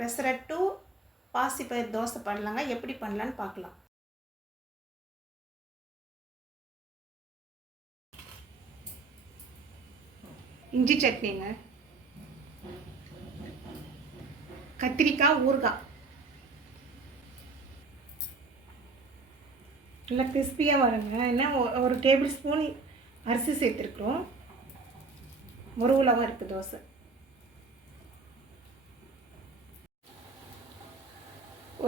பெசரட்டு பாசிப்பயிறு தோசை பண்ணலாங்க. எப்படி பண்ணலான்னு பார்க்கலாம். இஞ்சி சட்னிங்க, கத்திரிக்காய் ஊறுகாய், நல்லா கிறிஸ்பியாக வருங்க. என்ன ஒரு டேபிள் ஸ்பூன் அரிசி சேர்த்துருக்குறோம். முருகலாகவும் இருக்குது தோசை.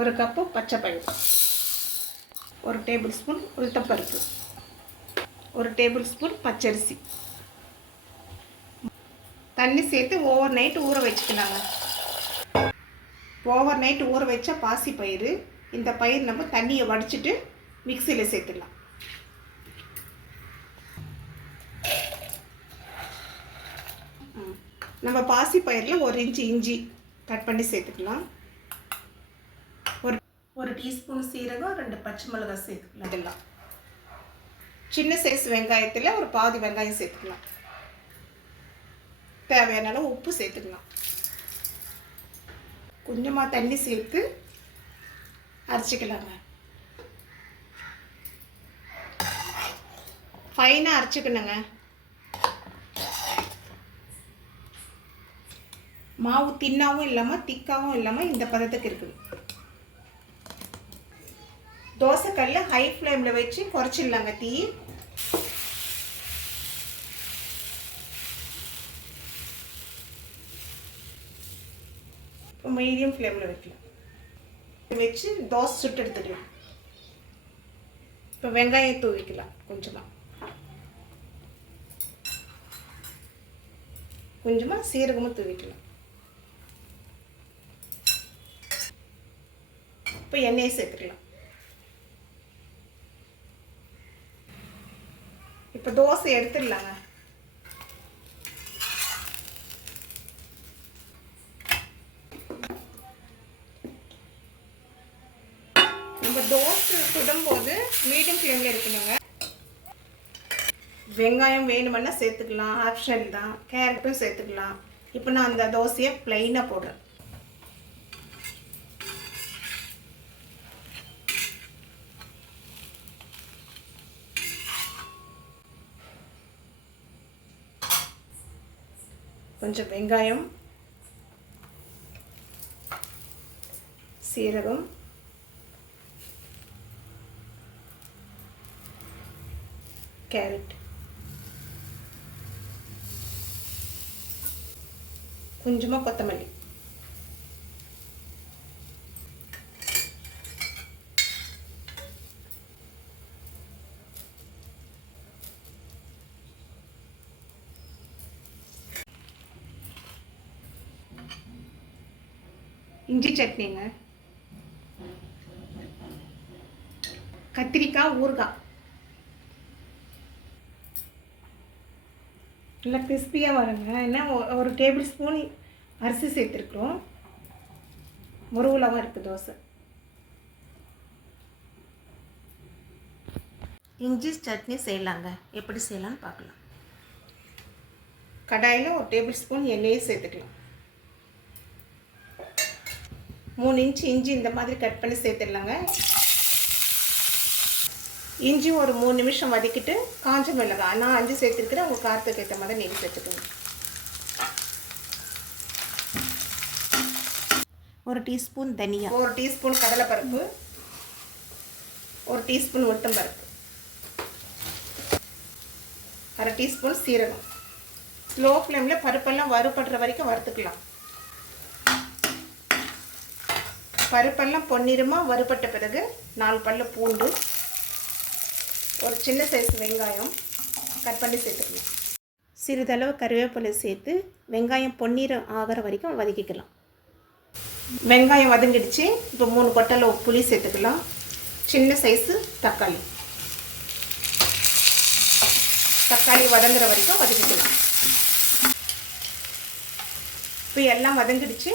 ஒரு கப்பு பச்சை பயிறு, ஒரு டேபிள் ஸ்பூன் உளுத்தப்பருப்பு, ஒரு டேபிள் ஸ்பூன் பச்சரிசி, தண்ணி சேர்த்து ஓவர் நைட் ஊற வச்சுக்கலாங்க. ஓவர் நைட் ஊற வச்ச பாசி பயிறு, இந்த பயிர் நம்ம தண்ணியை வடிச்சிட்டு மிக்சியில் சேர்த்துக்கலாம். நம்ம பாசி பயிரில் 1 இன்ச்சு இஞ்சி கட் பண்ணி சேர்த்துக்கலாம். ஒரு டீஸ்பூன் சீரகம், 2 பச்சை மிளகாய் சேர்த்துக்கலாம். இதெல்லாம் சின்ன சைஸ் வெங்காயத்தில் ஒரு பாதி வெங்காயம் சேர்த்துக்கலாம். தேவையான அளவு உப்பு சேர்த்துக்கலாம். கொஞ்சமாக தண்ணி சேர்த்து அரைச்சிக்கலாங்க. ஃபைனாக அரைச்சிக்கணுங்க. மாவு தின்னாவும் இல்லாமல் திக்காவும் இல்லாமல் இந்த பதத்துக்கு இருக்குது. தோசைக்கல்ல ஹை ஃப்ளேமில் வச்சு குறைச்சிடலாங்க தீ. மீடியம் ஃப்ளேமில் வைக்கலாம். வச்சு தோசை சுட்டு எடுத்துக்கலாம். இப்போ வெங்காயம் தூவிக்கலாம். கொஞ்சமாக சீரகமும் தூவிக்கலாம். இப்போ எண்ணெயை சேர்த்துக்கலாம். இப்போ தோசை எடுத்துடலாங்க. நம்ம தோசை சுடும்போது மீடியம் ஃப்ளேமில் இருக்கணுங்க. வெங்காயம் வேணுமென்னா சேர்த்துக்கலாம், ஆப்ஷனல் தான். கேரட்டும் சேர்த்துக்கலாம். இப்போ நான் அந்த தோசையை ப்ளைனாக போடுறேன். கொஞ்சம் வெங்காயம், சீரகம், கேரட், கொஞ்சமாக கொத்தமல்லி, இஞ்சி சட்னிங்க, கத்திரிக்காய் ஊறுகாய், நல்லா கிறிஸ்பியாக வருங்க. என்ன ஒரு டேபிள் ஸ்பூன் அரிசி சேர்த்துருக்குறோம். முருகலாகவும் இருக்குது தோசை. இஞ்சி சட்னி செய்யலாங்க. எப்படி செய்யலான்னு பார்க்கலாம். கடாயில் ஒரு டேபிள் ஸ்பூன் எண்ணெயை சேர்த்துக்கலாம். 3 இன்ச்சு இஞ்சி இந்த மாதிரி கட் பண்ணி சேர்த்துடலாங்க. இஞ்சி ஒரு 3 நிமிஷம் வதக்கிட்டு காஞ்ச மிளகாய், நான் 5 சேர்த்துருக்கிறேன். உங்கள் காரத்துக்கு ஏற்ற மாதிரி நீங்கள் சேர்த்துக்கோங்க. ஒரு டீஸ்பூன் தனியா, ஒரு டீஸ்பூன் கடலைப்பருப்பு, ஒரு டீஸ்பூன் உளுத்தம்பருப்பு, 1/2 டீஸ்பூன் சீரகம். ஸ்லோ ஃப்ளேமில் பருப்பெல்லாம் வறுபடுற வரைக்கும் வறுத்துக்கலாம். பருப்பெல்லாம் பொன்னிறமாக வறுபட்ட பிறகு 4 பல்லு பூண்டு, ஒரு சின்ன சைஸ் வெங்காயம் கட் பண்ணி சேர்த்துக்கலாம். சிறிதளவு கருவேப்பிலை சேர்த்து வெங்காயம் பொன்னிறம் ஆகிற வரைக்கும் வதக்கிக்கலாம். வெங்காயம் வதங்கிடுச்சு. இப்போ 3 கொட்டளவு புளி சேர்த்துக்கலாம். சின்ன சைஸு தக்காளி வதங்குற வரைக்கும் வதக்கிக்கலாம். இப்போ எல்லாம் வதங்கிடுச்சு.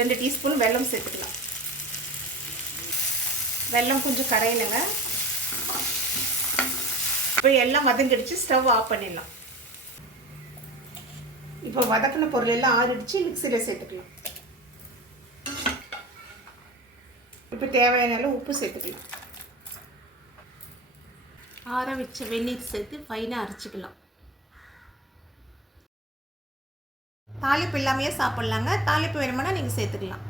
2 டீஸ்பூன் வெல்லம் சேர்த்துக்கலாம். வெல்லம் கொஞ்சம் கரையணுங்க. இப்போ எல்லாம் வதங்கிடுச்சு. ஸ்டவ் ஆஃப் பண்ணிடலாம். இப்போ வதக்கின பொருள் எல்லாம் ஆறிடுச்சு. மிக்சியில் சேர்த்துக்கலாம். இப்போ தேவையான அளவு உப்பு சேர்த்துக்கலாம். ஆற வச்ச வெந்நீர் சேர்த்து ஃபைனாக அரைச்சிக்கலாம். தாளிப்பு இல்லாமையே சாப்பிட்லாங்க. தாளிப்பு வேணுமானா நீங்கள் சேர்த்துக்கலாம்.